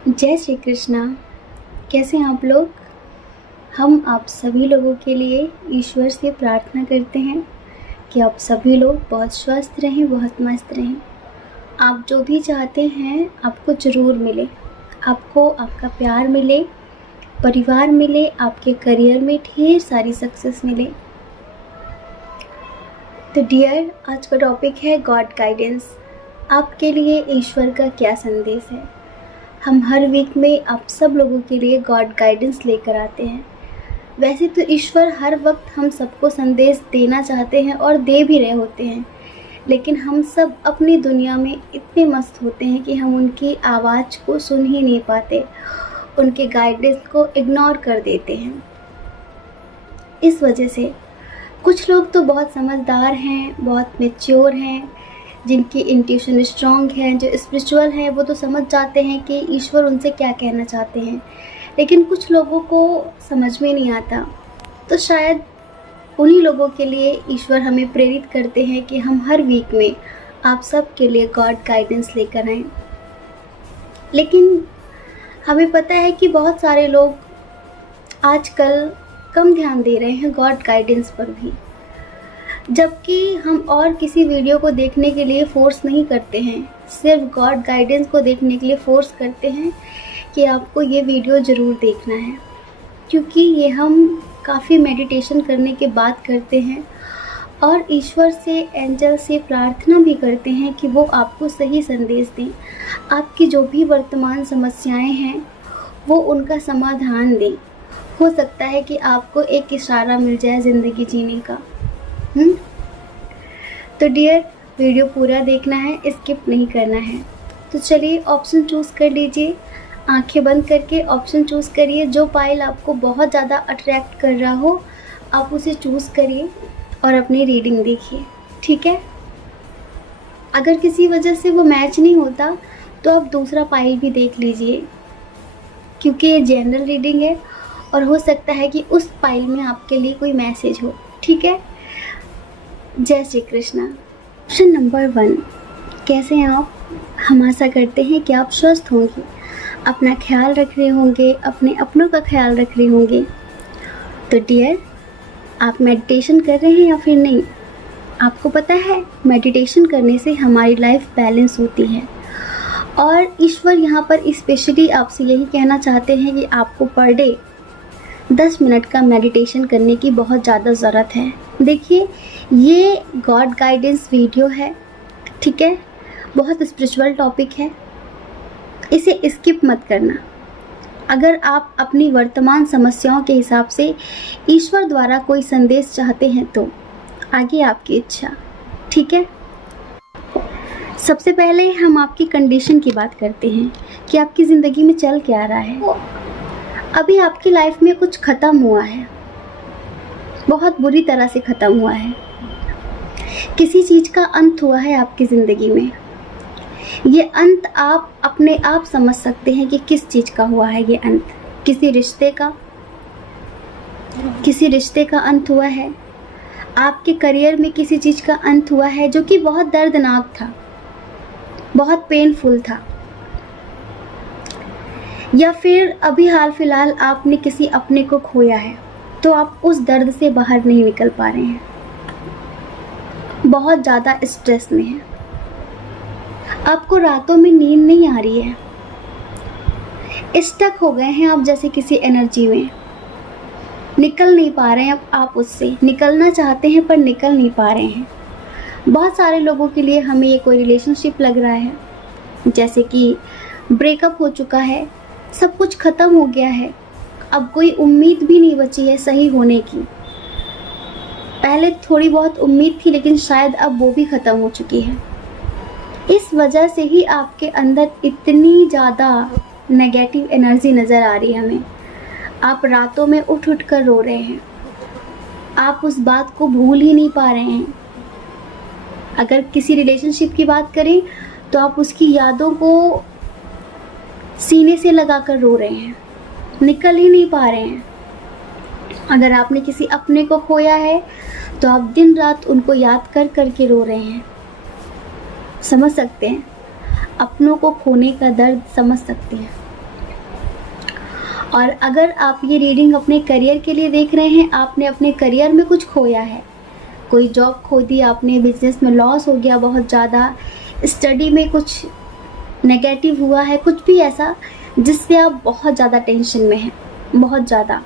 जय श्री कृष्णा। कैसे हैं आप लोग। हम आप सभी लोगों के लिए ईश्वर से प्रार्थना करते हैं कि आप सभी लोग बहुत स्वस्थ रहें, बहुत मस्त रहें। आप जो भी चाहते हैं आपको ज़रूर मिले। आपको आपका प्यार मिले, परिवार मिले, आपके करियर में ढेर सारी सक्सेस मिले। तो डियर, आज का टॉपिक है गॉड गाइडेंस। आपके लिए ईश्वर का क्या संदेश है। हम हर वीक में आप सब लोगों के लिए गॉड गाइडेंस लेकर आते हैं। वैसे तो ईश्वर हर वक्त हम सबको संदेश देना चाहते हैं और दे भी रहे होते हैं, लेकिन हम सब अपनी दुनिया में इतने मस्त होते हैं कि हम उनकी आवाज़ को सुन ही नहीं पाते, उनके गाइडेंस को इग्नोर कर देते हैं। इस वजह से कुछ लोग तो बहुत समझदार हैं, बहुत मैच्योर हैं, जिनकी इंट्यूशन स्ट्रॉन्ग है, जो स्पिरिचुअल हैं, वो तो समझ जाते हैं कि ईश्वर उनसे क्या कहना चाहते हैं। लेकिन कुछ लोगों को समझ में नहीं आता, तो शायद उन्हीं लोगों के लिए ईश्वर हमें प्रेरित करते हैं कि हम हर वीक में आप सब के लिए गॉड गाइडेंस लेकर आएँ। लेकिन हमें पता है कि बहुत सारे लोग आजकल कम ध्यान दे रहे हैं गॉड गाइडेंस पर भी, जबकि हम और किसी वीडियो को देखने के लिए फ़ोर्स नहीं करते हैं, सिर्फ गॉड गाइडेंस को देखने के लिए फ़ोर्स करते हैं कि आपको ये वीडियो ज़रूर देखना है, क्योंकि ये हम काफ़ी मेडिटेशन करने के बाद करते हैं और ईश्वर से, एंजल से प्रार्थना भी करते हैं कि वो आपको सही संदेश दें। आपकी जो भी वर्तमान समस्याएं हैं वो उनका समाधान दें। हो सकता है कि आपको एक इशारा मिल जाए ज़िंदगी जीने का। तो डियर, वीडियो पूरा देखना है, स्किप नहीं करना है। तो चलिए ऑप्शन चूज़ कर लीजिए। आंखें बंद करके ऑप्शन चूज़ करिए। जो पाइल आपको बहुत ज़्यादा अट्रैक्ट कर रहा हो आप उसे चूज़ करिए और अपनी रीडिंग देखिए, ठीक है। अगर किसी वजह से वो मैच नहीं होता तो आप दूसरा पाइल भी देख लीजिए, क्योंकि ये जनरल रीडिंग है और हो सकता है कि उस पाइल में आपके लिए कोई मैसेज हो, ठीक है। जय श्री कृष्णा। ऑप्शन नंबर 1, कैसे हैं आप। हम आशा करते हैं कि आप स्वस्थ होंगे, अपना ख्याल रख रहे होंगे, अपने अपनों का ख्याल रख रहे होंगे। तो डियर, आप मेडिटेशन कर रहे हैं या फिर नहीं। आपको पता है मेडिटेशन करने से हमारी लाइफ बैलेंस होती है और ईश्वर यहाँ पर स्पेशली आपसे यही कहना चाहते हैं कि आपको पर डे 10 मिनट का मेडिटेशन करने की बहुत ज़्यादा ज़रूरत है। देखिए, ये गॉड गाइडेंस वीडियो है, ठीक है, बहुत स्पिरिचुअल टॉपिक है, इसे स्किप मत करना। अगर आप अपनी वर्तमान समस्याओं के हिसाब से ईश्वर द्वारा कोई संदेश चाहते हैं तो आगे आपकी इच्छा, ठीक है। सबसे पहले हम आपकी कंडीशन की बात करते हैं कि आपकी ज़िंदगी में चल क्या रहा है। अभी आपकी लाइफ में कुछ ख़त्म हुआ है, बहुत बुरी तरह से ख़त्म हुआ है। किसी चीज़ का अंत हुआ है आपकी ज़िंदगी में। ये अंत आप अपने आप समझ सकते हैं कि किस चीज़ का हुआ है ये अंत। किसी रिश्ते का अंत हुआ है, आपके करियर में किसी चीज़ का अंत हुआ है जो कि बहुत दर्दनाक था, बहुत पेनफुल था, या फिर अभी हाल फिलहाल आपने किसी अपने को खोया है तो आप उस दर्द से बाहर नहीं निकल पा रहे हैं, बहुत ज़्यादा स्ट्रेस में हैं, आपको रातों में नींद नहीं आ रही है, स्टक हो गए हैं आप जैसे किसी एनर्जी में, निकल नहीं पा रहे हैं आप उससे, निकलना चाहते हैं पर निकल नहीं पा रहे हैं। बहुत सारे लोगों के लिए हमें ये कोई रिलेशनशिप लग रहा है जैसे कि ब्रेकअप हो चुका है, सब कुछ ख़त्म हो गया है, अब कोई उम्मीद भी नहीं बची है सही होने की। पहले थोड़ी बहुत उम्मीद थी लेकिन शायद अब वो भी ख़त्म हो चुकी है। इस वजह से ही आपके अंदर इतनी ज़्यादा नेगेटिव एनर्जी नज़र आ रही है हमें। आप रातों में उठ उठ कर रो रहे हैं, आप उस बात को भूल ही नहीं पा रहे हैं। अगर किसी रिलेशनशिप की बात करें तो आप उसकी यादों को सीने से लगाकर रो रहे हैं, निकल ही नहीं पा रहे हैं। अगर आपने किसी अपने को खोया है तो आप दिन रात उनको याद कर कर के रो रहे हैं। समझ सकते हैं, अपनों को खोने का दर्द समझ सकते हैं। और अगर आप ये रीडिंग अपने करियर के लिए देख रहे हैं, आपने अपने करियर में कुछ खोया है, कोई जॉब खो दी आपने, बिजनेस में लॉस हो गया बहुत ज़्यादा, स्टडी में कुछ नेगेटिव हुआ है, कुछ भी ऐसा जिससे आप बहुत ज़्यादा टेंशन में हैं, बहुत ज़्यादा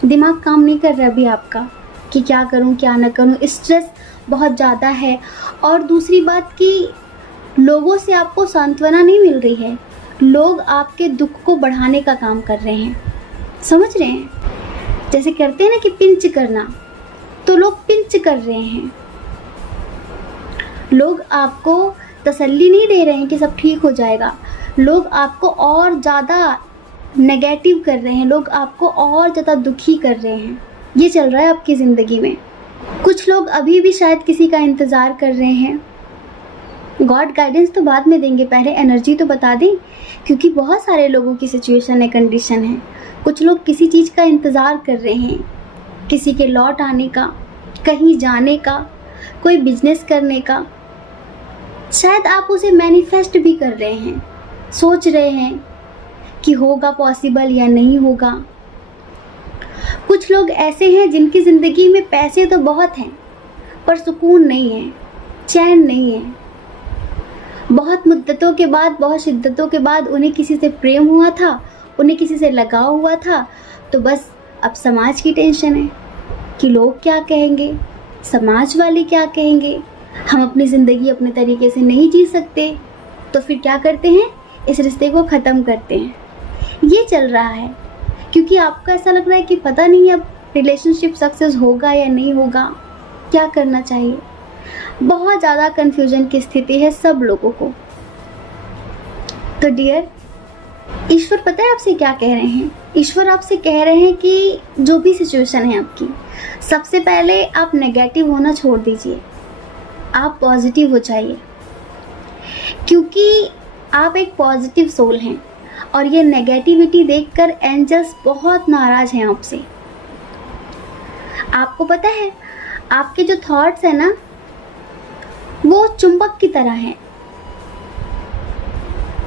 दिमाग काम नहीं कर रहा अभी आपका कि क्या करूं क्या ना करूं, स्ट्रेस बहुत ज़्यादा है। और दूसरी बात कि लोगों से आपको सांत्वना नहीं मिल रही है, लोग आपके दुख को बढ़ाने का काम कर रहे हैं, समझ रहे हैं? जैसे करते हैं ना कि पिंच करना, तो लोग पिंच कर रहे हैं, लोग आपको तसल्ली नहीं दे रहे हैं कि सब ठीक हो जाएगा, लोग आपको और ज़्यादा नेगेटिव कर रहे हैं, लोग आपको और ज़्यादा दुखी कर रहे हैं। ये चल रहा है आपकी ज़िंदगी में। कुछ लोग अभी भी शायद किसी का इंतज़ार कर रहे हैं। गॉड गाइडेंस तो बाद में देंगे, पहले एनर्जी तो बता दें, क्योंकि बहुत सारे लोगों की सिचुएशन है, कंडीशन है। कुछ लोग किसी चीज़ का इंतज़ार कर रहे हैं, किसी के लौट आने का, कहीं जाने का, कोई बिजनेस करने का। शायद आप उसे मैनिफेस्ट भी कर रहे हैं, सोच रहे हैं कि होगा पॉसिबल या नहीं होगा। कुछ लोग ऐसे हैं जिनकी ज़िंदगी में पैसे तो बहुत हैं पर सुकून नहीं है, चैन नहीं है। बहुत मुद्दतों के बाद, बहुत शिद्दतों के बाद उन्हें किसी से प्रेम हुआ था, उन्हें किसी से लगाव हुआ था, तो बस अब समाज की टेंशन है कि लोग क्या कहेंगे, समाज वाले क्या कहेंगे, हम अपनी ज़िंदगी अपने तरीके से नहीं जी सकते, तो फिर क्या करते हैं, इस रिश्ते को ख़त्म करते हैं। ये चल रहा है क्योंकि आपको ऐसा लग रहा है कि पता नहीं अब रिलेशनशिप सक्सेस होगा या नहीं होगा, क्या करना चाहिए। बहुत ज़्यादा कन्फ्यूजन की स्थिति है सब लोगों को। तो डियर, ईश्वर पता है आपसे क्या कह रहे हैं? ईश्वर आपसे कह रहे हैं कि जो भी सिचुएशन है आपकी, सबसे पहले आप नेगेटिव होना छोड़ दीजिए, आप पॉजिटिव हो जाइए, क्योंकि आप एक पॉजिटिव सोल हैं और ये नेगेटिविटी देखकर एंजल्स बहुत नाराज़ हैं आपसे। आपको पता है आपके जो थॉट्स हैं ना, वो चुंबक की तरह हैं,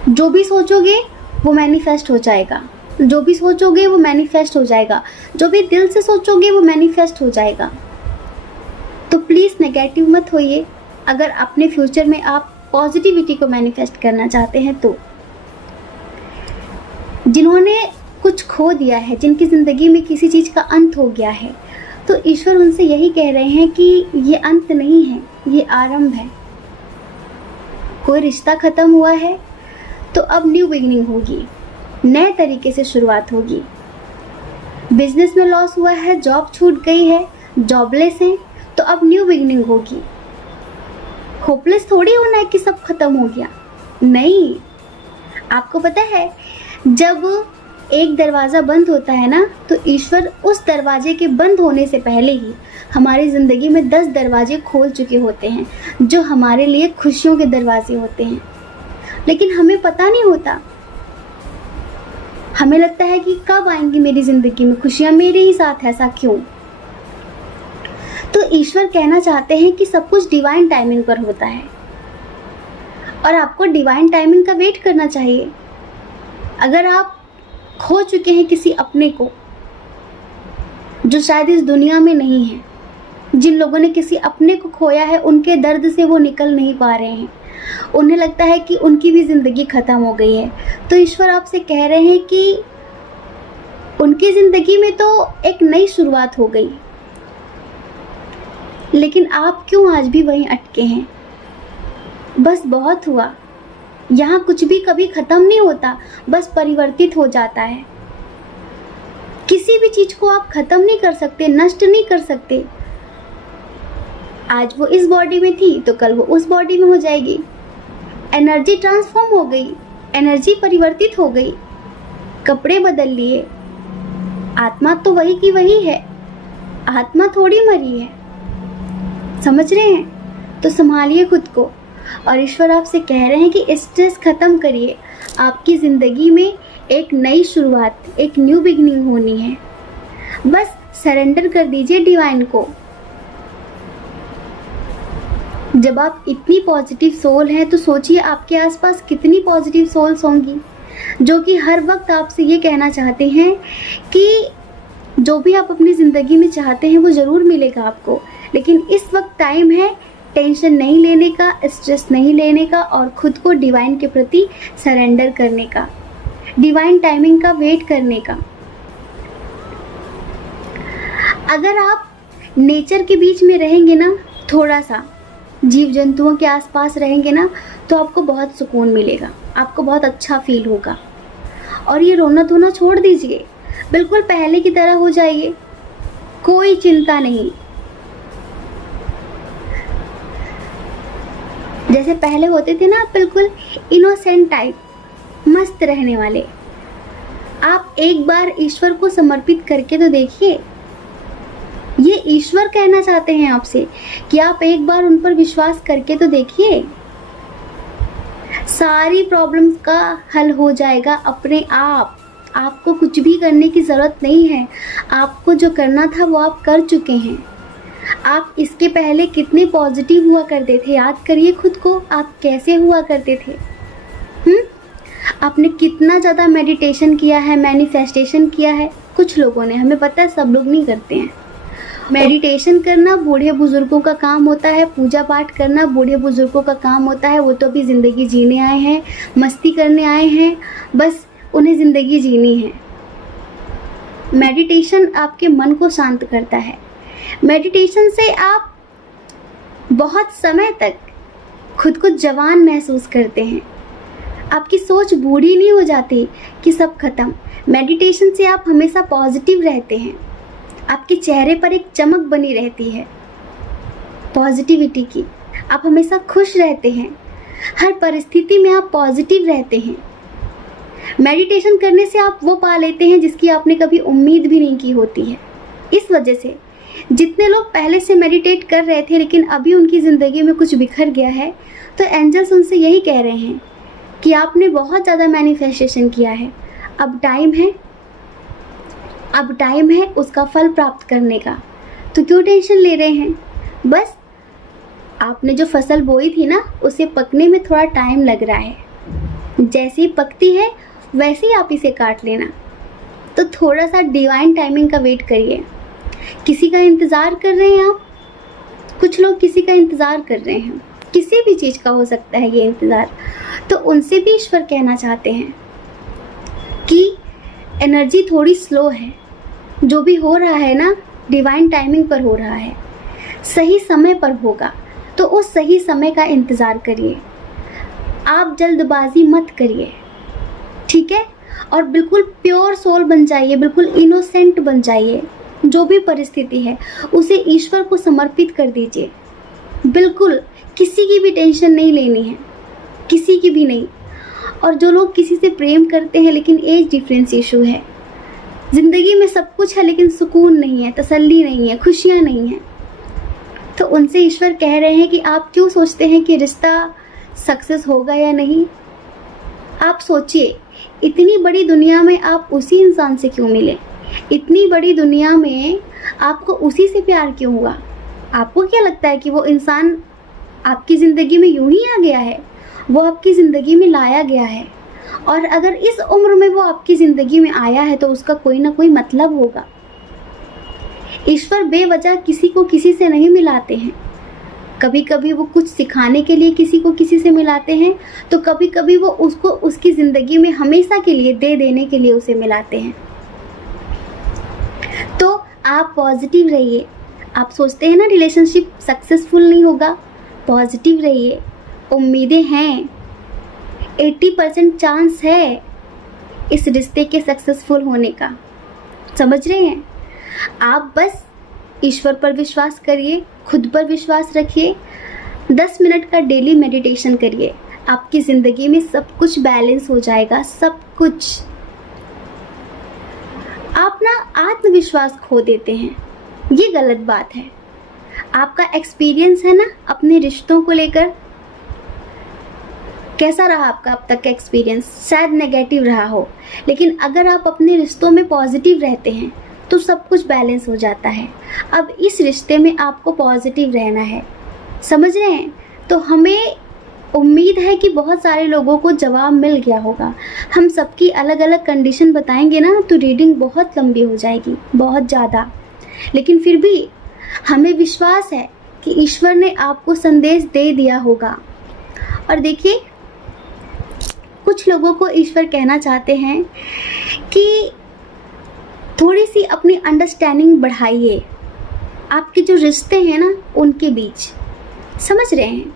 जो भी सोचोगे वो मैनिफेस्ट हो जाएगा, जो भी सोचोगे वो मैनिफेस्ट हो जाएगा, जो भी दिल से सोचोगे वो मैनिफेस्ट हो जाएगा। तो प्लीज़ नेगेटिव मत होइए अगर अपने फ्यूचर में आप पॉजिटिविटी को मैनिफेस्ट करना चाहते हैं। तो जिन्होंने कुछ खो दिया है, जिनकी ज़िंदगी में किसी चीज़ का अंत हो गया है, तो ईश्वर उनसे यही कह रहे हैं कि ये अंत नहीं है, ये आरंभ है। कोई रिश्ता ख़त्म हुआ है तो अब न्यू बिगिनिंग होगी, नए तरीके से शुरुआत होगी। बिजनेस में लॉस हुआ है, जॉब छूट गई है, जॉबलेस हैं, तो अब न्यू बिगिनिंग होगी। होपलेस थोड़ी होना है कि सब खत्म हो गया, नहीं। आपको पता है जब एक दरवाज़ा बंद होता है ना, तो ईश्वर उस दरवाजे के बंद होने से पहले ही हमारी ज़िंदगी में 10 दरवाजे खोल चुके होते हैं, जो हमारे लिए खुशियों के दरवाजे होते हैं। लेकिन हमें पता नहीं होता, हमें लगता है कि कब आएंगी मेरी ज़िंदगी में खुशियाँ, मेरे ही साथ, ऐसा क्यों? तो ईश्वर कहना चाहते हैं कि सब कुछ डिवाइन टाइमिंग पर होता है और आपको डिवाइन टाइमिंग का वेट करना चाहिए। अगर आप खो चुके हैं किसी अपने को जो शायद इस दुनिया में नहीं है, जिन लोगों ने किसी अपने को खोया है, उनके दर्द से वो निकल नहीं पा रहे हैं, उन्हें लगता है कि उनकी भी ज़िंदगी ख़त्म हो गई है, तो ईश्वर आपसे कह रहे हैं कि उनकी ज़िंदगी में तो एक नई शुरुआत हो गई, लेकिन आप क्यों आज भी वहीं अटके हैं? बस बहुत हुआ। यहाँ कुछ भी कभी ख़त्म नहीं होता, बस परिवर्तित हो जाता है। किसी भी चीज़ को आप ख़त्म नहीं कर सकते, नष्ट नहीं कर सकते। आज वो इस बॉडी में थी तो कल वो उस बॉडी में हो जाएगी। एनर्जी ट्रांसफॉर्म हो गई, एनर्जी परिवर्तित हो गई, कपड़े बदल लिए, आत्मा तो वही की वही है, आत्मा थोड़ी मरी है। समझ रहे हैं? तो संभालिए खुद को। और ईश्वर आपसे कह रहे हैं कि स्ट्रेस ख़त्म करिए, आपकी ज़िंदगी में एक नई शुरुआत, एक न्यू बिगनिंग होनी है। बस सरेंडर कर दीजिए डिवाइन को। जब आप इतनी पॉजिटिव सोल हैं तो सोचिए आपके आसपास कितनी पॉजिटिव सोल्स होंगी। जो कि हर वक्त आपसे ये कहना चाहते हैं कि जो भी आप अपनी ज़िंदगी में चाहते हैं वो ज़रूर मिलेगा आपको। लेकिन इस वक्त टाइम है टेंशन नहीं लेने का, स्ट्रेस नहीं लेने का और खुद को डिवाइन के प्रति सरेंडर करने का, डिवाइन टाइमिंग का वेट करने का। अगर आप नेचर के बीच में रहेंगे ना, थोड़ा सा जीव जंतुओं के आसपास रहेंगे ना, तो आपको बहुत सुकून मिलेगा, आपको बहुत अच्छा फील होगा। और ये रोना धोना छोड़ दीजिए, बिल्कुल पहले की तरह हो जाइए, कोई चिंता नहीं। जैसे पहले होते थे ना, बिल्कुल इनोसेंट टाइप, मस्त रहने वाले। आप एक बार ईश्वर को समर्पित करके तो देखिए। ये ईश्वर कहना चाहते हैं आपसे कि आप एक बार उन पर विश्वास करके तो देखिए, सारी प्रॉब्लम्स का हल हो जाएगा अपने आप। आपको कुछ भी करने की ज़रूरत नहीं है। आपको जो करना था वो आप कर चुके हैं। आप इसके पहले कितने पॉजिटिव हुआ करते थे, याद करिए खुद को, आप कैसे हुआ करते थे। आपने कितना ज़्यादा मेडिटेशन किया है, मैनिफेस्टेशन किया है। कुछ लोगों ने, हमें पता है सब लोग नहीं करते हैं। मेडिटेशन करना बूढ़े बुजुर्गों का काम होता है, पूजा पाठ करना बूढ़े बुजुर्गों का काम होता है। वो तो अभी ज़िंदगी जीने आए हैं, मस्ती करने आए हैं, बस उन्हें ज़िंदगी जीनी है। मेडिटेशन आपके मन को शांत करता है। मेडिटेशन से आप बहुत समय तक खुद को जवान महसूस करते हैं। आपकी सोच बूढ़ी नहीं हो जाती कि सब खत्म। मेडिटेशन से आप हमेशा पॉजिटिव रहते हैं। आपके चेहरे पर एक चमक बनी रहती है पॉजिटिविटी की। आप हमेशा खुश रहते हैं, हर परिस्थिति में आप पॉजिटिव रहते हैं। मेडिटेशन करने से आप वो पा लेते हैं जिसकी आपने कभी उम्मीद भी नहीं की होती है। इस वजह से जितने लोग पहले से मेडिटेट कर रहे थे लेकिन अभी उनकी ज़िंदगी में कुछ बिखर गया है, तो एंजल्स उनसे यही कह रहे हैं कि आपने बहुत ज़्यादा मैनिफेस्टेशन किया है, अब टाइम है उसका फल प्राप्त करने का। तो क्यों टेंशन ले रहे हैं? बस आपने जो फसल बोई थी ना, उसे पकने में थोड़ा टाइम लग रहा है। जैसे ही पकती है वैसे ही आप इसे काट लेना। तो थोड़ा सा डिवाइन टाइमिंग का वेट करिए। किसी का इंतज़ार कर रहे हैं आप, कुछ लोग किसी का इंतज़ार कर रहे हैं, किसी भी चीज़ का हो सकता है ये इंतज़ार। तो उनसे भी ईश्वर कहना चाहते हैं कि एनर्जी थोड़ी स्लो है, जो भी हो रहा है ना डिवाइन टाइमिंग पर हो रहा है, सही समय पर होगा। तो उस सही समय का इंतज़ार करिए, आप जल्दबाजी मत करिए, ठीक है। और बिल्कुल प्योर सोल बन जाइए, बिल्कुल इनोसेंट बन जाइए। जो भी परिस्थिति है उसे ईश्वर को समर्पित कर दीजिए। बिल्कुल किसी की भी टेंशन नहीं लेनी है, किसी की भी नहीं। और जो लोग किसी से प्रेम करते हैं लेकिन एज डिफरेंस इशू है, ज़िंदगी में सब कुछ है लेकिन सुकून नहीं है, तसल्ली नहीं है, खुशियाँ नहीं हैं, तो उनसे ईश्वर कह रहे हैं कि आप क्यों सोचते हैं कि रिश्ता सक्सेस होगा या नहीं। आप सोचिए, इतनी बड़ी दुनिया में आप उसी इंसान से क्यों मिले, इतनी बड़ी दुनिया में आपको उसी से प्यार क्यों हुआ। आपको क्या लगता है कि वो इंसान आपकी ज़िंदगी में यूं ही आ गया है? वो आपकी ज़िंदगी में लाया गया है। और अगर इस उम्र में वो आपकी ज़िंदगी में आया है तो उसका कोई ना कोई मतलब होगा। ईश्वर बेवजह किसी को किसी से नहीं मिलाते हैं। कभी कभी वो कुछ सिखाने के लिए किसी को किसी से मिलाते हैं, तो कभी कभी वो उसको उसकी ज़िंदगी में हमेशा के लिए दे देने के लिए उसे मिलाते हैं। तो आप पॉजिटिव रहिए। आप सोचते हैं ना रिलेशनशिप सक्सेसफुल नहीं होगा, पॉजिटिव रहिए। उम्मीदें हैं, 80% चांस है इस रिश्ते के सक्सेसफुल होने का, समझ रहे हैं। आप बस ईश्वर पर विश्वास करिए, खुद पर विश्वास रखिए। 10 मिनट का डेली मेडिटेशन करिए, आपकी ज़िंदगी में सब कुछ बैलेंस हो जाएगा, सब कुछ। आप ना आत्मविश्वास खो देते हैं, ये गलत बात है। आपका एक्सपीरियंस है ना अपने रिश्तों को लेकर, कैसा रहा आपका अब तक का एक्सपीरियंस? शायद नेगेटिव रहा हो, लेकिन अगर आप अपने रिश्तों में पॉजिटिव रहते हैं तो सब कुछ बैलेंस हो जाता है। अब इस रिश्ते में आपको पॉजिटिव रहना है, समझ रहे हैं। तो हमें उम्मीद है कि बहुत सारे लोगों को जवाब मिल गया होगा। हम सबकी अलग अलग कंडीशन बताएंगे ना तो रीडिंग बहुत लंबी हो जाएगी, बहुत ज़्यादा। लेकिन फिर भी हमें विश्वास है कि ईश्वर ने आपको संदेश दे दिया होगा। और देखिए, कुछ लोगों को ईश्वर कहना चाहते हैं कि थोड़ी सी अपनी अंडरस्टैंडिंग बढ़ाइए। आपके जो रिश्ते हैं ना उनके बीच, समझ रहे हैं,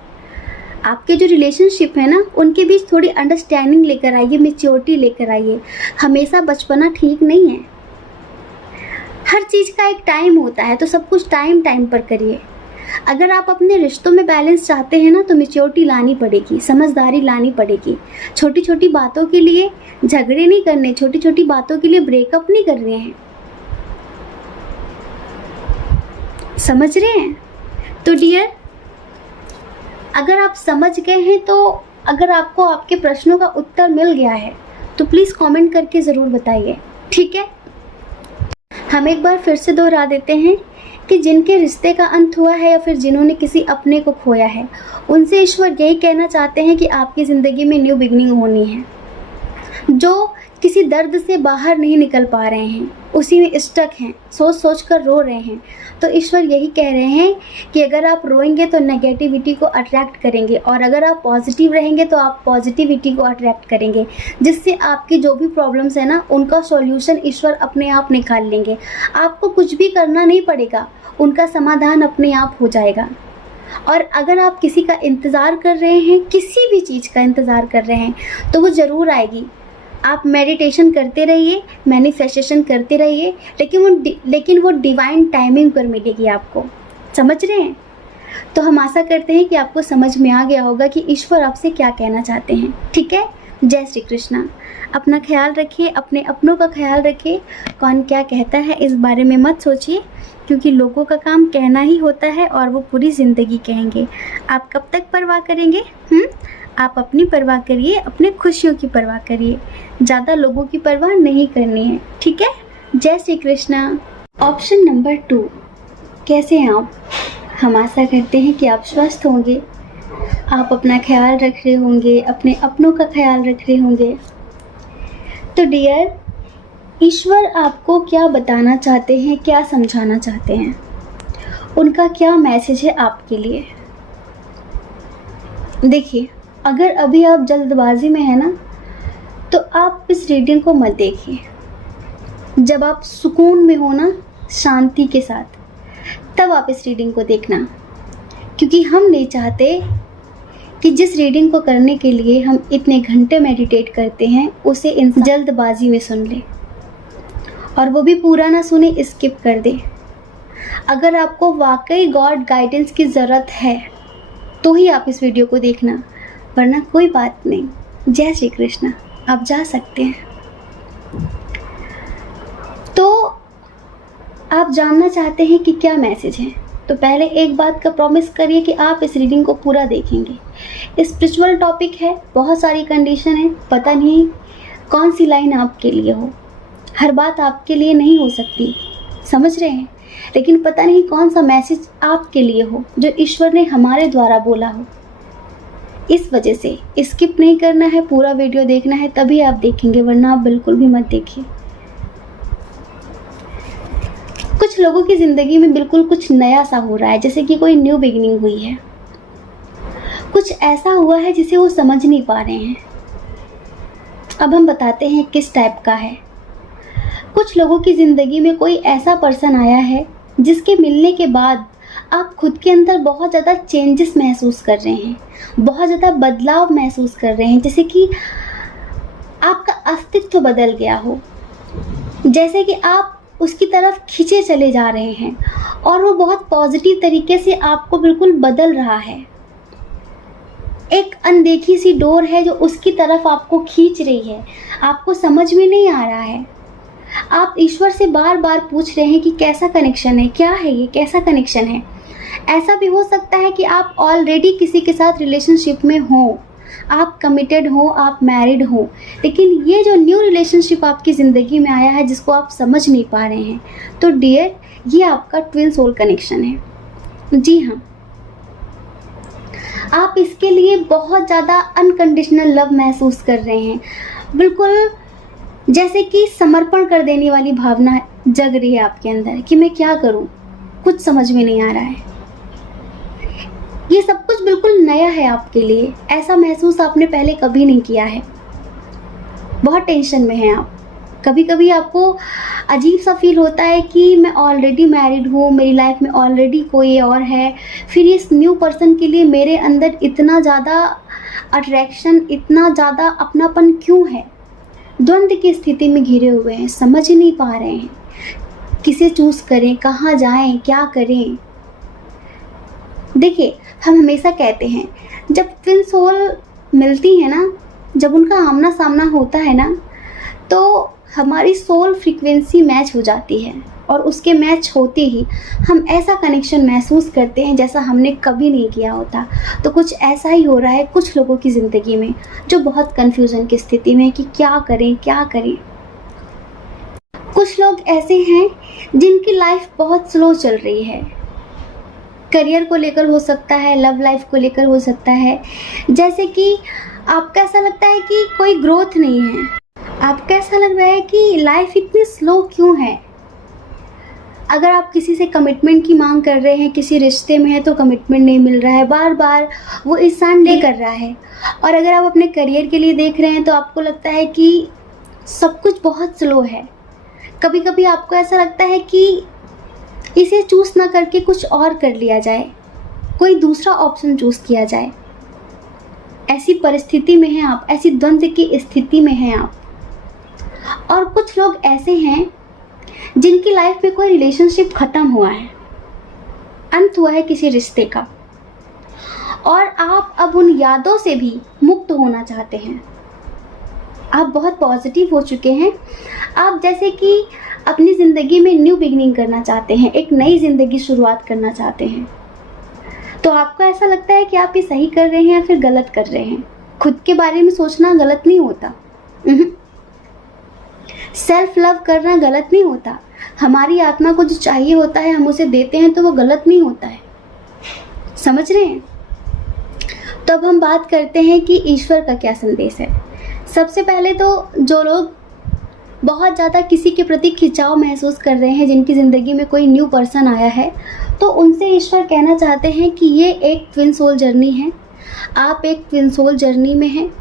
आपके जो रिलेशनशिप है ना उनके बीच थोड़ी अंडरस्टैंडिंग लेकर आइए, मैच्योरिटी लेकर आइए। हमेशा बचपना ठीक नहीं है। हर चीज़ का एक टाइम होता है, तो सब कुछ टाइम टाइम पर करिए। अगर आप अपने रिश्तों में बैलेंस चाहते हैं ना तो मैच्योरिटी लानी पड़ेगी, समझदारी लानी पड़ेगी। छोटी छोटी बातों के लिए झगड़े नहीं करने, छोटी छोटी बातों के लिए ब्रेकअप नहीं कर रहे हैं, समझ रहे हैं। तो डियर, अगर आप समझ गए हैं, तो अगर आपको आपके प्रश्नों का उत्तर मिल गया है तो प्लीज़ कमेंट करके ज़रूर बताइए, ठीक है। हम एक बार फिर से दोहरा देते हैं कि जिनके रिश्ते का अंत हुआ है या फिर जिन्होंने किसी अपने को खोया है, उनसे ईश्वर यही कहना चाहते हैं कि आपकी ज़िंदगी में न्यू बिगनिंग होनी है। जो किसी दर्द से बाहर नहीं निकल पा रहे हैं, उसी में स्टक हैं, सोच सोच कर रो रहे हैं, तो ईश्वर यही कह रहे हैं कि अगर आप रोएंगे तो नेगेटिविटी को अट्रैक्ट करेंगे, और अगर आप पॉजिटिव रहेंगे तो आप पॉजिटिविटी को अट्रैक्ट करेंगे, जिससे आपकी जो भी प्रॉब्लम्स है ना उनका सॉल्यूशन ईश्वर अपने आप निकाल लेंगे। आपको कुछ भी करना नहीं पड़ेगा, उनका समाधान अपने आप हो जाएगा। और अगर आप किसी का इंतज़ार कर रहे हैं, किसी भी चीज़ का इंतज़ार कर रहे हैं, तो वो ज़रूर आएगी। आप मेडिटेशन करते रहिए, मैनिफेस्टेशन करते रहिए, लेकिन वो डिवाइन टाइमिंग पर मिलेगी आपको, समझ रहे हैं। तो हम आशा करते हैं कि आपको समझ में आ गया होगा कि ईश्वर आपसे क्या कहना चाहते हैं, ठीक है। जय श्री कृष्णा। अपना ख्याल रखिए, अपने अपनों का ख्याल रखिए। कौन क्या कहता है इस बारे में मत सोचिए, क्योंकि लोगों का काम कहना ही होता है और वो पूरी ज़िंदगी कहेंगे। आप कब तक परवाह करेंगे? आप अपनी परवाह करिए, अपने खुशियों की परवाह करिए, ज़्यादा लोगों की परवाह नहीं करनी है, ठीक है। जय श्री कृष्णा। ऑप्शन नंबर 2, कैसे हैं आप? हम आशा करते हैं कि आप स्वस्थ होंगे, आप अपना ख्याल रख रहे होंगे, अपने अपनों का ख्याल रख रहे होंगे। तो डियर, ईश्वर आपको क्या बताना चाहते हैं, क्या समझाना चाहते हैं, उनका क्या मैसेज है आपके लिए? देखिए, अगर अभी आप जल्दबाजी में हैं ना तो आप इस रीडिंग को मत देखिए। जब आप सुकून में हो ना, शांति के साथ, तब आप इस रीडिंग को देखना, क्योंकि हम नहीं चाहते कि जिस रीडिंग को करने के लिए हम इतने घंटे मेडिटेट करते हैं उसे इंसान जल्दबाजी में सुन ले, और वो भी पूरा ना सुने, स्किप कर दे। अगर आपको वाकई गॉड गाइडेंस की ज़रूरत है तो ही आप इस वीडियो को देखना, वरना कोई बात नहीं। जय श्री कृष्णा। आप जा सकते हैं। तो आप जानना चाहते हैं कि क्या मैसेज है, तो पहले एक बात का प्रॉमिस करिए कि आप इस रीडिंग को पूरा देखेंगे। स्पिरिचुअल टॉपिक है, बहुत सारी कंडीशन है, पता नहीं कौन सी लाइन आपके लिए हो। हर बात आपके लिए नहीं हो सकती, समझ रहे हैं, लेकिन पता नहीं कौन सा मैसेज आपके लिए हो जो ईश्वर ने हमारे द्वारा बोला हो। इस वजह से स्किप नहीं करना है, पूरा वीडियो देखना है, तभी आप देखेंगे, वरना आप बिल्कुल भी मत देखिए। कुछ लोगों की ज़िंदगी में बिल्कुल कुछ नया सा हो रहा है, जैसे कि कोई न्यू बिगिनिंग हुई है। कुछ ऐसा हुआ है जिसे वो समझ नहीं पा रहे हैं। अब हम बताते हैं किस टाइप का है। कुछ लोगों की ज़िंदगी में कोई ऐसा पर्सन आया है जिसके मिलने के बाद आप खुद के अंदर बहुत ज़्यादा चेंजेस महसूस कर रहे हैं, बहुत ज़्यादा बदलाव महसूस कर रहे हैं, जैसे कि आपका अस्तित्व बदल गया हो, जैसे कि आप उसकी तरफ खींचे चले जा रहे हैं और वो बहुत पॉजिटिव तरीके से आपको बिल्कुल बदल रहा है। एक अनदेखी सी डोर है जो उसकी तरफ आपको खींच रही है, आपको समझ में नहीं आ रहा है। आप ईश्वर से बार बार पूछ रहे हैं कि कैसा कनेक्शन है, क्या है ये, कैसा कनेक्शन है। ऐसा भी हो सकता है कि आप ऑलरेडी किसी के साथ रिलेशनशिप में हो, आप कमिटेड हो, आप मैरिड हो, लेकिन ये जो न्यू रिलेशनशिप आपकी ज़िंदगी में आया है जिसको आप समझ नहीं पा रहे हैं, तो डियर, ये आपका ट्विन सोल कनेक्शन है। जी हाँ, आप इसके लिए बहुत ज़्यादा अनकंडीशनल लव महसूस कर रहे हैं, बिल्कुल जैसे कि समर्पण कर देने वाली भावना जग रही है आपके अंदर कि मैं क्या करूं, कुछ समझ में नहीं आ रहा है। ये सब कुछ बिल्कुल नया है आपके लिए, ऐसा महसूस आपने पहले कभी नहीं किया है। बहुत टेंशन में हैं आप। कभी कभी आपको अजीब सा फील होता है कि मैं ऑलरेडी मैरिड हूँ, मेरी लाइफ में ऑलरेडी कोई और है, फिर इस न्यू पर्सन के लिए मेरे अंदर इतना ज़्यादा अट्रैक्शन, इतना ज़्यादा अपनापन क्यों है। द्वंद्व की स्थिति में घिरे हुए हैं, समझ ही नहीं पा रहे हैं किसे चूज़ करें, कहाँ जाएं, क्या करें। देखिए, हम हमेशा कहते हैं जब ट्विन सोल मिलती है ना, जब उनका आमना सामना होता है ना, तो हमारी सोल फ्रीक्वेंसी मैच हो जाती है और उसके मैच होते ही हम ऐसा कनेक्शन महसूस करते हैं जैसा हमने कभी नहीं किया होता। तो कुछ ऐसा ही हो रहा है कुछ लोगों की ज़िंदगी में जो बहुत कन्फ्यूज़न की स्थिति में है कि क्या करें क्या करें। कुछ लोग ऐसे हैं जिनकी लाइफ बहुत स्लो चल रही है, करियर को लेकर हो सकता है, लव लाइफ को लेकर हो सकता है। जैसे कि आपको ऐसा लगता है कि कोई ग्रोथ नहीं है, आपको ऐसा लग रहा है कि लाइफ इतनी स्लो क्यों है। अगर आप किसी से कमिटमेंट की मांग कर रहे हैं, किसी रिश्ते में है तो कमिटमेंट नहीं मिल रहा है, बार बार वो इंसान नहीं कर रहा है। और अगर आप अपने करियर के लिए देख रहे हैं तो आपको लगता है कि सब कुछ बहुत स्लो है। कभी कभी आपको ऐसा लगता है कि इसे चूज़ ना करके कुछ और कर लिया जाए, कोई दूसरा ऑप्शन चूज़ किया जाए। ऐसी परिस्थिति में हैं आप, ऐसी द्वंद्व की स्थिति में हैं आप। और कुछ लोग ऐसे हैं जिनकी लाइफ में कोई रिलेशनशिप ख़त्म हुआ है, अंत हुआ है किसी रिश्ते का, और आप अब उन यादों से भी मुक्त होना चाहते हैं। आप बहुत पॉजिटिव हो चुके हैं, आप जैसे कि अपनी ज़िंदगी में न्यू बिगिनिंग करना चाहते हैं, एक नई ज़िंदगी शुरुआत करना चाहते हैं। तो आपको ऐसा लगता है कि आप ये सही कर रहे हैं या फिर गलत कर रहे हैं। खुद के बारे में सोचना गलत नहीं होता, सेल्फ लव करना गलत नहीं होता। हमारी आत्मा को जो चाहिए होता है हम उसे देते हैं तो वो गलत नहीं होता है, समझ रहे हैं। तो अब हम बात करते हैं कि ईश्वर का क्या संदेश है। सबसे पहले तो जो लोग बहुत ज़्यादा किसी के प्रति खिंचाव महसूस कर रहे हैं, जिनकी ज़िंदगी में कोई न्यू पर्सन आया है, तो उनसे ईश्वर कहना चाहते हैं कि ये एक ट्विन सोल जर्नी है। आप एक ट्विन सोल जर्नी में हैं,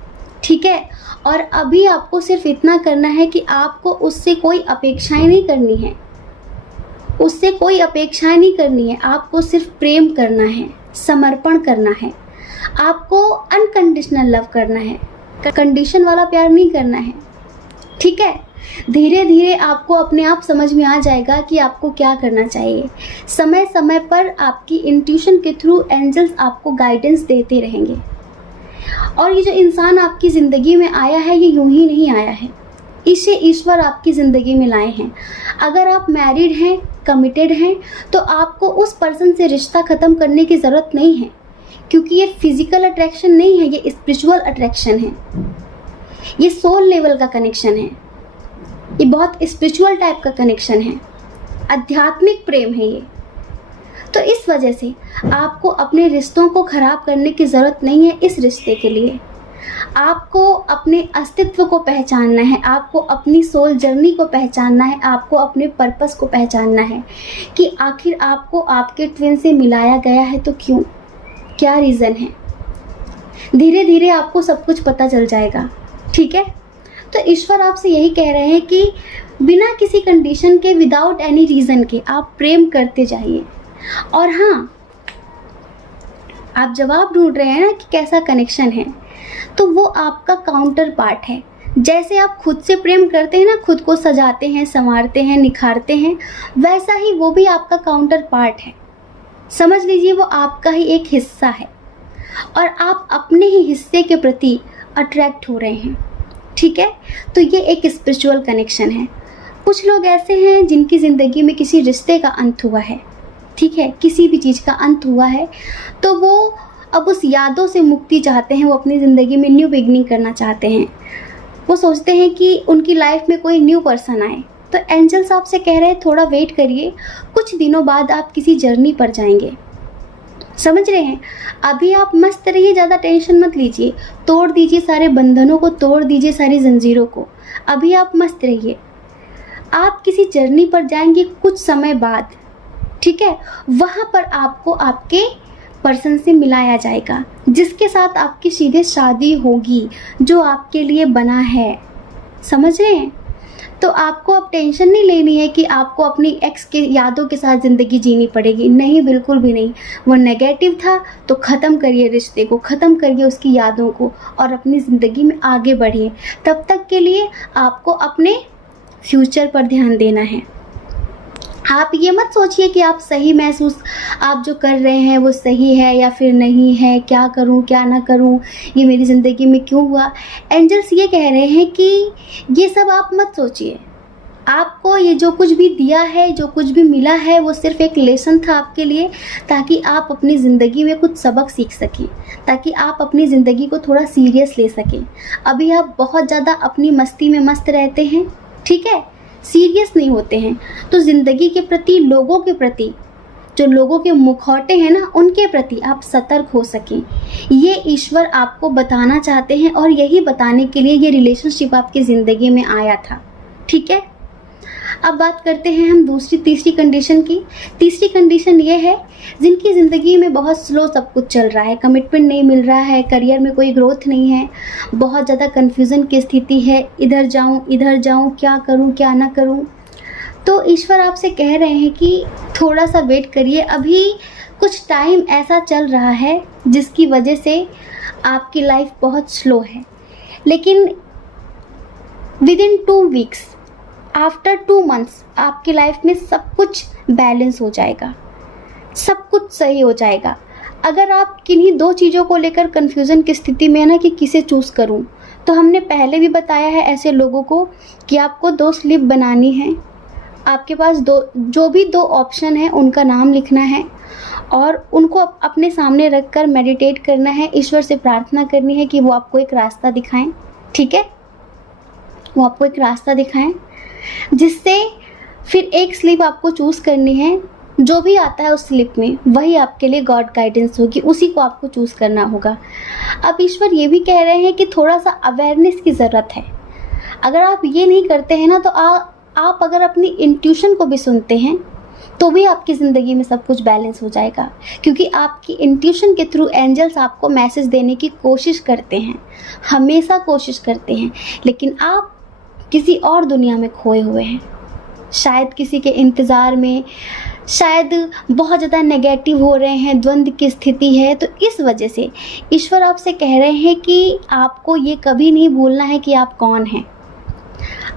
ठीक है। और अभी आपको सिर्फ इतना करना है कि आपको उससे कोई अपेक्षाएं नहीं करनी है, उससे कोई अपेक्षाएं नहीं करनी है। आपको सिर्फ प्रेम करना है, समर्पण करना है, आपको अनकंडीशनल लव करना है, कंडीशन वाला प्यार नहीं करना है, ठीक है। धीरे धीरे आपको अपने आप समझ में आ जाएगा कि आपको क्या करना चाहिए। समय समय पर आपकी इंट्यूशन के थ्रू एंजल्स आपको गाइडेंस देते रहेंगे। और ये जो इंसान आपकी ज़िंदगी में आया है ये यूं ही नहीं आया है, इसे ईश्वर आपकी ज़िंदगी में लाए हैं। अगर आप मैरिड हैं, कमिटेड हैं, तो आपको उस पर्सन से रिश्ता ख़त्म करने की ज़रूरत नहीं है, क्योंकि ये फिज़िकल अट्रैक्शन नहीं है, ये स्पिरिचुअल अट्रैक्शन है, ये सोल लेवल का कनेक्शन है, ये बहुत स्पिरिचुअल टाइप का कनेक्शन है, आध्यात्मिक प्रेम है ये। तो इस वजह से आपको अपने रिश्तों को ख़राब करने की ज़रूरत नहीं है। इस रिश्ते के लिए आपको अपने अस्तित्व को पहचानना है, आपको अपनी सोल जर्नी को पहचानना है, आपको अपने पर्पस को पहचानना है कि आखिर आपको आपके ट्विन से मिलाया गया है तो क्यों, क्या रीज़न है। धीरे धीरे आपको सब कुछ पता चल जाएगा, ठीक है। तो ईश्वर आपसे यही कह रहे हैं कि बिना किसी कंडीशन के, विदाउट एनी रीज़न के आप प्रेम करते जाइए। और हाँ, आप जवाब ढूंढ रहे हैं ना कि कैसा कनेक्शन है, तो वो आपका काउंटर पार्ट है। जैसे आप खुद से प्रेम करते हैं ना, खुद को सजाते हैं, संवारते हैं, निखारते हैं, वैसा ही वो भी आपका काउंटर पार्ट है। समझ लीजिए वो आपका ही एक हिस्सा है और आप अपने ही हिस्से के प्रति अट्रैक्ट हो रहे हैं, ठीक है। तो ये एक स्पिरिचुअल कनेक्शन है। कुछ लोग ऐसे हैं जिनकी ज़िंदगी में किसी रिश्ते का अंत हुआ है, ठीक है, किसी भी चीज़ का अंत हुआ है, तो वो अब उस यादों से मुक्ति चाहते हैं, वो अपनी ज़िंदगी में न्यू बिगनिंग करना चाहते हैं। वो सोचते हैं कि उनकी लाइफ में कोई न्यू पर्सन आए। तो एंजल्स आपसे कह रहे हैं थोड़ा वेट करिए, कुछ दिनों बाद आप किसी जर्नी पर जाएंगे, समझ रहे हैं? अभी आप मस्त रहिए, ज़्यादा टेंशन मत लीजिए, तोड़ दीजिए सारे बंधनों को, तोड़ दीजिए सारी जंजीरों को। अभी आप मस्त रहिए। आप किसी जर्नी पर जाएंगे कुछ समय बाद, ठीक है? वहाँ पर आपको आपके पर्सन से मिलाया जाएगा, जिसके साथ आपकी सीधे शादी होगी, जो आपके लिए बना है। समझ रहे हैं? तो आपको अब टेंशन नहीं लेनी है कि आपको अपनी एक्स के यादों के साथ ज़िंदगी जीनी पड़ेगी। नहीं, बिल्कुल भी नहीं। वो नेगेटिव था तो ख़त्म करिए रिश्ते को, ख़त्म करिए उसकी यादों को और अपनी ज़िंदगी में आगे बढ़िए। तब तक के लिए आपको अपने फ्यूचर पर ध्यान देना है। आप ये मत सोचिए कि आप सही महसूस आप जो कर रहे हैं वो सही है या फिर नहीं है, क्या करूं क्या ना करूं, ये मेरी ज़िंदगी में क्यों हुआ। एंजल्स ये कह रहे हैं कि ये सब आप मत सोचिए। आपको ये जो कुछ भी दिया है, जो कुछ भी मिला है, वो सिर्फ एक लेसन था आपके लिए, ताकि आप अपनी ज़िंदगी में कुछ सबक सीख सकें, ताकि आप अपनी ज़िंदगी को थोड़ा सीरियस ले सकें। अभी आप बहुत ज़्यादा अपनी मस्ती में मस्त रहते हैं, ठीक है, सीरियस नहीं होते हैं। तो ज़िंदगी के प्रति, लोगों के प्रति, जो लोगों के मुखौटे हैं ना, उनके प्रति आप सतर्क हो सकें। ये ईश्वर आपको बताना चाहते हैं और यही बताने के लिए ये रिलेशनशिप आपकी ज़िंदगी में आया था, ठीक है? अब बात करते हैं हम तीसरी कंडीशन की। तीसरी कंडीशन ये है, जिनकी ज़िंदगी में बहुत स्लो सब कुछ चल रहा है, कमिटमेंट नहीं मिल रहा है, करियर में कोई ग्रोथ नहीं है, बहुत ज़्यादा कन्फ्यूज़न की स्थिति है, इधर जाऊँ, क्या करूँ क्या ना करूँ। तो ईश्वर आपसे कह रहे हैं कि थोड़ा सा वेट करिए। अभी कुछ टाइम ऐसा चल रहा है जिसकी वजह से आपकी लाइफ बहुत स्लो है, लेकिन विदिन 2 वीक्स, आफ्टर 2 मंथ्स आपकी लाइफ में सब कुछ बैलेंस हो जाएगा, सब कुछ सही हो जाएगा। अगर आप किन्हीं 2 चीज़ों को लेकर कन्फ्यूज़न की स्थिति में है ना कि किसे चूज़ करूं, तो हमने पहले भी बताया है ऐसे लोगों को कि आपको 2 स्लिप बनानी है। आपके पास जो भी 2 ऑप्शन है उनका नाम लिखना है और उनको अपने सामने रख कर मेडिटेट करना है, ईश्वर से प्रार्थना करनी है कि वो आपको एक रास्ता दिखाएं, ठीक है? वो आपको एक रास्ता दिखाएं, जिससे फिर एक स्लिप आपको चूज़ करनी है। जो भी आता है उस स्लिप में वही आपके लिए गॉड गाइडेंस होगी, उसी को आपको चूज़ करना होगा। अब ईश्वर ये भी कह रहे हैं कि थोड़ा सा अवेयरनेस की ज़रूरत है। अगर आप ये नहीं करते हैं ना, तो आप अगर अपनी इंट्यूशन को भी सुनते हैं तो भी आपकी ज़िंदगी में सब कुछ बैलेंस हो जाएगा, क्योंकि आपकी इंट्यूशन के थ्रू एंजल्स आपको मैसेज देने की कोशिश करते हैं, हमेशा कोशिश करते हैं। लेकिन आप किसी और दुनिया में खोए हुए हैं, शायद किसी के इंतज़ार में, शायद बहुत ज़्यादा नेगेटिव हो रहे हैं, द्वंद्व की स्थिति है। तो इस वजह से ईश्वर आपसे कह रहे हैं कि आपको ये कभी नहीं भूलना है कि आप कौन हैं।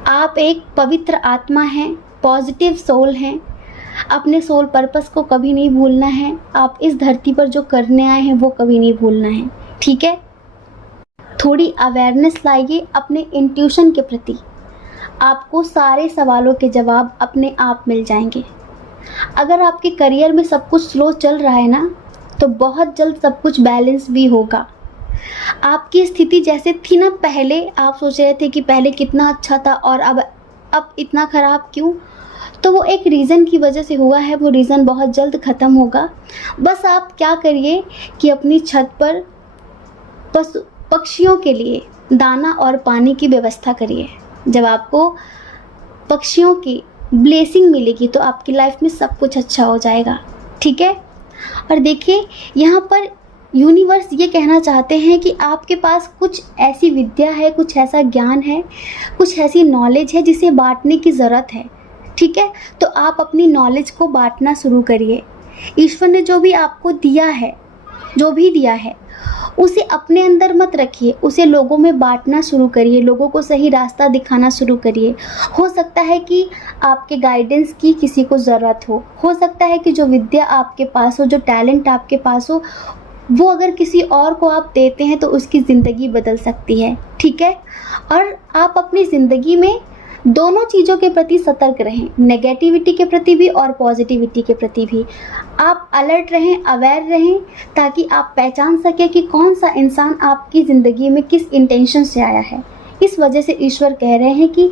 आप एक पवित्र आत्मा हैं, पॉजिटिव सोल हैं। अपने सोल पर्पस को कभी नहीं भूलना है। आप इस धरती पर जो करने आए हैं वो कभी नहीं भूलना है, ठीक है? थोड़ी अवेयरनेस लाइए अपने इंट्यूशन के प्रति, आपको सारे सवालों के जवाब अपने आप मिल जाएंगे। अगर आपके करियर में सब कुछ स्लो चल रहा है ना, तो बहुत जल्द सब कुछ बैलेंस भी होगा। आपकी स्थिति जैसे थी ना पहले, आप सोच रहे थे कि पहले कितना अच्छा था और अब इतना ख़राब क्यों, तो वो एक रीज़न की वजह से हुआ है। वो रीज़न बहुत जल्द ख़त्म होगा। बस आप क्या करिए कि अपनी छत पर पक्षियों के लिए दाना और पानी की व्यवस्था करिए। जब आपको पक्षियों की ब्लेसिंग मिलेगी तो आपकी लाइफ में सब कुछ अच्छा हो जाएगा, ठीक है? और देखिए, यहाँ पर यूनिवर्स ये कहना चाहते हैं कि आपके पास कुछ ऐसी विद्या है, कुछ ऐसा ज्ञान है, कुछ ऐसी नॉलेज है जिसे बांटने की ज़रूरत है, ठीक है? तो आप अपनी नॉलेज को बांटना शुरू करिए। ईश्वर ने जो भी आपको दिया है, जो भी दिया है, उसे अपने अंदर मत रखिए, उसे लोगों में बांटना शुरू करिए, लोगों को सही रास्ता दिखाना शुरू करिए। हो सकता है कि आपके गाइडेंस की किसी को ज़रूरत हो सकता है कि जो विद्या आपके पास हो, जो टैलेंट आपके पास हो, वो अगर किसी और को आप देते हैं तो उसकी ज़िंदगी बदल सकती है, ठीक है? और आप अपनी ज़िंदगी में दोनों चीज़ों के प्रति सतर्क रहें, नेगेटिविटी के प्रति भी और पॉजिटिविटी के प्रति भी। आप अलर्ट रहें, अवेयर रहें, ताकि आप पहचान सकें कि कौन सा इंसान आपकी ज़िंदगी में किस इंटेंशन से आया है। इस वजह से ईश्वर कह रहे हैं कि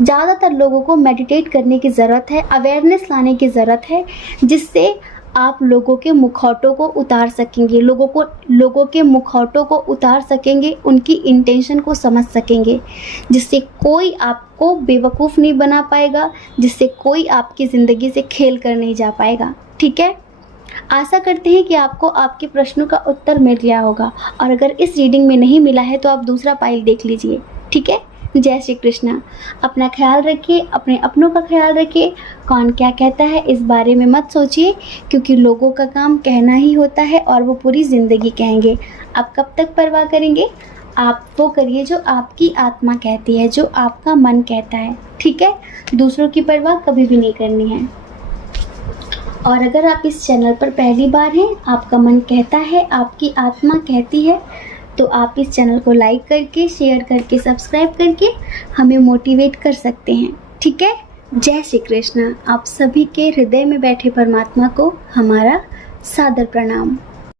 ज़्यादातर लोगों को मेडिटेट करने की ज़रूरत है, अवेयरनेस लाने की ज़रूरत है, जिससे आप लोगों के मुखौटों को उतार सकेंगे, लोगों के मुखौटों को उतार सकेंगे, उनकी इंटेंशन को समझ सकेंगे, जिससे कोई आपको बेवकूफ़ नहीं बना पाएगा, जिससे कोई आपकी ज़िंदगी से खेल कर नहीं जा पाएगा। ठीक है, आशा करते हैं कि आपको आपके प्रश्नों का उत्तर मिल गया होगा, और अगर इस रीडिंग में नहीं मिला है तो आप दूसरा पाइल देख लीजिए। ठीक है, जय श्री कृष्णा। अपना ख्याल रखिए, अपने अपनों का ख्याल रखिए। कौन क्या कहता है इस बारे में मत सोचिए, क्योंकि लोगों का काम कहना ही होता है और वो पूरी ज़िंदगी कहेंगे। आप कब तक परवाह करेंगे? आप वो करिए जो आपकी आत्मा कहती है, जो आपका मन कहता है। ठीक है, दूसरों की परवाह कभी भी नहीं करनी है। और अगर आप इस चैनल पर पहली बार हैं, आपका मन कहता है, आपकी आत्मा कहती है, तो आप इस चैनल को लाइक करके, शेयर करके, सब्सक्राइब करके हमें मोटिवेट कर सकते हैं। ठीक है, जय श्री कृष्ण। आप सभी के हृदय में बैठे परमात्मा को हमारा सादर प्रणाम।